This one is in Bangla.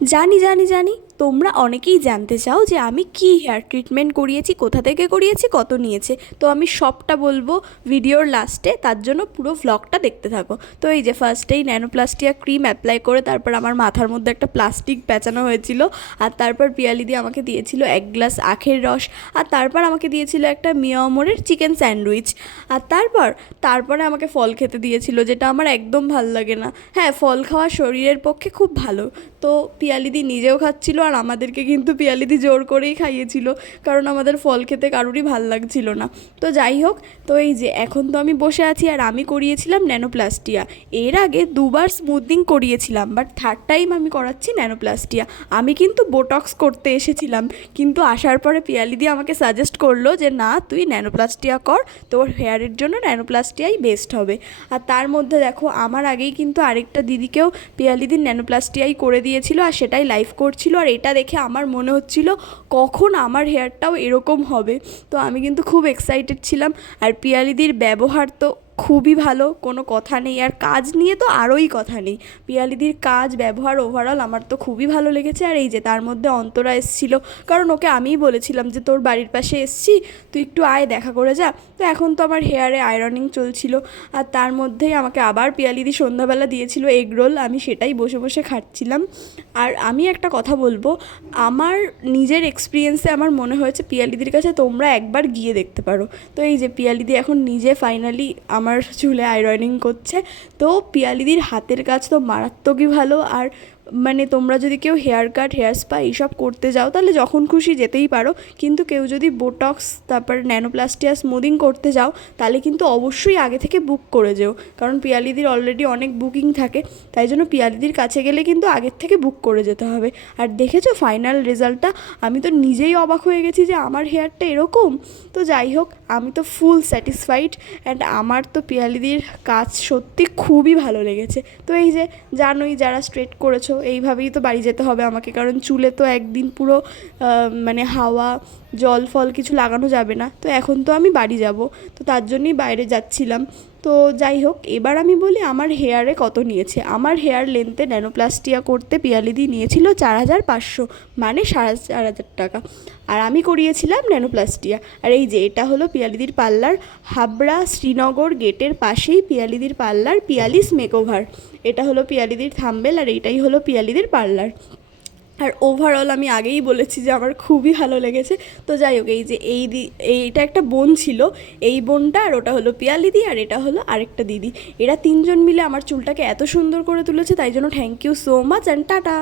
জানি জানি জানি তোমরা অনেকেই জানতে চাও যে আমি কি হেয়ার ট্রিটমেন্ট করিয়েছি, কোথা থেকে করিয়েছি, কত নিয়েছে। তো আমি সবটা বলবো ভিডিওর লাস্টে, তার জন্য পুরো ভ্লগটা দেখতে থাকো। তো এই যে ফার্স্টেই ন্যানোপ্লাস্টিয়া ক্রিম অ্যাপ্লাই করে তারপর আমার মাথার মধ্যে একটা প্লাস্টিক পেঁচানো হয়েছিল, আর তারপর পিয়ালিদি আমাকে দিয়েছিল 1 গ্লাস আখের রস, আর তারপর আমাকে দিয়েছিল একটা মিয়ামরের চিকেন স্যান্ডউইচ, আর তারপরে আমাকে ফল খেতে দিয়েছিল, যেটা আমার একদম ভাল লাগে না। হ্যাঁ, ফল খাওয়া শরীরের পক্ষে খুব ভালো। তো পিয়ালিদি নিজেও খাচ্ছিল, আর আমাদেরকে কিন্তু পিয়ালিদি জোর করেই খাইয়েছিল, কারণ আমাদের ফল খেতে কারোরই ভাল লাগছিল না। তো যাই হোক, তো এই যে এখন তো আমি বসে আছি, আর আমি করিয়েছিলাম ন্যানোপ্লাস্টিয়া। এর আগে 2বার স্মুথনিং করিয়েছিলাম, বাট থার্ড টাইম আমি করাচ্ছি ন্যানোপ্লাস্টিয়া। আমি কিন্তু বোটক্স করতে এসেছিলাম, কিন্তু আসার পরে পিয়ালিদি আমাকে সাজেস্ট করলো যে না, তুই ন্যানোপ্লাস্টিয়া কর, তোর হেয়ারের জন্য ন্যানোপ্লাস্টিয়াই বেস্ট হবে। আর তার মধ্যে দেখো, আমার আগেই কিন্তু আরেকটা দিদিকেও পিয়ালিদির ন্যানোপ্লাস্টিয়াই করে দিয়েছিল, আর সেটাই লাইভ করছিল। আর এটা দেখে আমার মনে হচ্ছিল কখন আমার হেয়ারটাও এরকম হবে। তো আমি কিন্তু খুব এক্সাইটেড ছিলাম। আর পিয়ালিদির ব্যবহার তো খুবই ভালো, কোনো কথা নেই। আর কাজ নিয়ে তো আরোই কথা নেই, পিয়ালিদির কাজ, ব্যবহার, ওভারঅল আমার তো খুবই ভালো লেগেছে। আর এই যে তার মধ্যে অন্তরা এসেছিলো, কারণ ওকে আমিই বলেছিলাম যে তোর বাড়ির পাশে এসছি, তুই একটু আয়, দেখা করে যা। তো এখন তো আমার হেয়ারে আয়রনিং চলছিল, আর তার মধ্যেই আমাকে আবার পিয়ালিদি সন্ধ্যাবেলা দিয়েছিল এগ রোল, আমি সেটাই বসে বসে খাচ্ছিলাম। আর আমি একটা কথা বলবো, আমার নিজের এক্সপিরিয়েন্সে আমার মনে হয়েছে পিয়ালিদির কাছে তোমরা একবার গিয়ে দেখতে পারো। তো এই যে পিয়ালিদি এখন নিজে ফাইনালি আমার চুলে আয়রনিং করছে। তো পিয়ালিদির হাতের কাজ তো মারাত্মকই ভালো। আর মানে তোমরা যদি কেউ হেয়ার কাট, হেয়ার স্পা এইসব করতে যাও, তাহলে যখন খুশি যেতেই পারো। কিন্তু কেউ যদি বোটক্স, তারপর ন্যানোপ্লাস্টিয়া স্মুদিং করতে যাও, তাহলে কিন্তু অবশ্যই আগে থেকে বুক করে যেও, কারণ পিয়ালিদির অলরেডি অনেক বুকিং থাকে। তাই জন্য পিয়ালিদির কাছে গেলে কিন্তু আগের থেকে বুক করে যেতে হবে। আর দেখেছো ফাইনাল রেজাল্টটা? আমি তো নিজেই অবাক হয়ে গেছি যে আমার হেয়ারটা এরকম। তো যাই হোক, আমি তো ফুল স্যাটিসফাইড। অ্যান্ড আমার তো পিয়ালিদির কাজ সত্যি খুবই ভালো লেগেছে। তো এই যে জানোই, যারা স্ট্রেট করেছো, এইভাবেই তো বাড়ি যেতে হবে আমাকে, কারণ চুলে তো একদিন পুরো মানে হাওয়া, জল ফল কিছু লাগানো যাবে না। তো এখন তো আমি বাড়ি যাব, তো তার জন্যই বাইরে যাচ্ছিলাম। তো যাই হোক, এবার আমি বলি আমার হেয়ারে কত নিয়েছে। আমার হেয়ার লেন্থে ন্যানোপ্লাস্টিয়া করতে পিয়ালিদি নিয়েছিল 4500, মানে 4500 টাকা। আর আমি করিয়েছিলাম ন্যানোপ্লাস্টিয়া। আর এই যে এটা হলো পিয়ালিদির পার্লার, হাবড়া শ্রীনগর গেটের পাশেই পিয়ালিদির পার্লার, পিয়ালিস মেকওভার। এটা হলো পিয়ালিদির থাম্বেল, আর এইটাই হলো পিয়ালিদির পার্লার। আর ওভারঅল আমি আগেই বলেছি যে আমার খুবই ভালো লেগেছে। তো যাই হোক, এই যে এইটা একটা বোন ছিল, এই বোনটা, আর ওটা হলো পিয়ালিদি, আর এটা হলো আরেকটা দিদি। এরা তিনজন মিলে আমার চুলটাকে এত সুন্দর করে তুলেছে, তাই জন্য thank you so much, and tata.